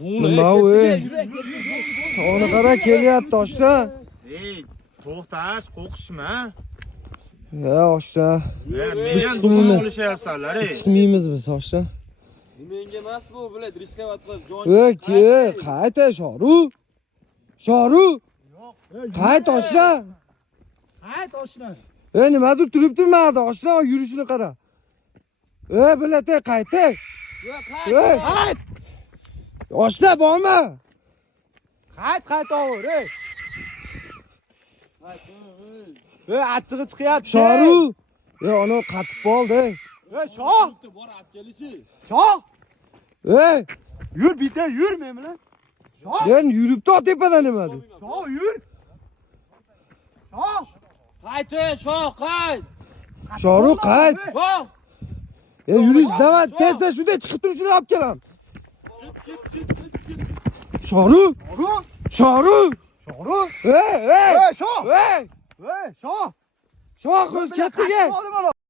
Nima u? Ona qara kelyapti oshna. Ey, to'xtash, qo'qishma. Ya oshna. Biz chiqmaymiz. Olishyapsanlar, ey. Chiqmaymiz biz oshna. Menga emas bu, bilet riskovat qilib Qayta Shoru. Shoru. Qayt oshna. Qayt oshna. Nimadir turibdi mana oshna yurishini qara. Bilet qayta. Qayt. Oshna bormi? Qayt over, ey. Achchig'i chiqyapti. Shoru. Ona qatib qoldi. Shoh. bor olib kelishi. Shoh. Yur bitta, yur men bilan. Shoh. Yuribdi tepadan nima deb. Shoh, yur. Shoh. Qayt, shoh, qayt. Shoru qayt. Shoh. Yurish davat tezda shunday chiqib turishini olib kelam. Shoru. Shoru. Shoru. Shoh. Shoh. Shoh. Shoh o'z katiga.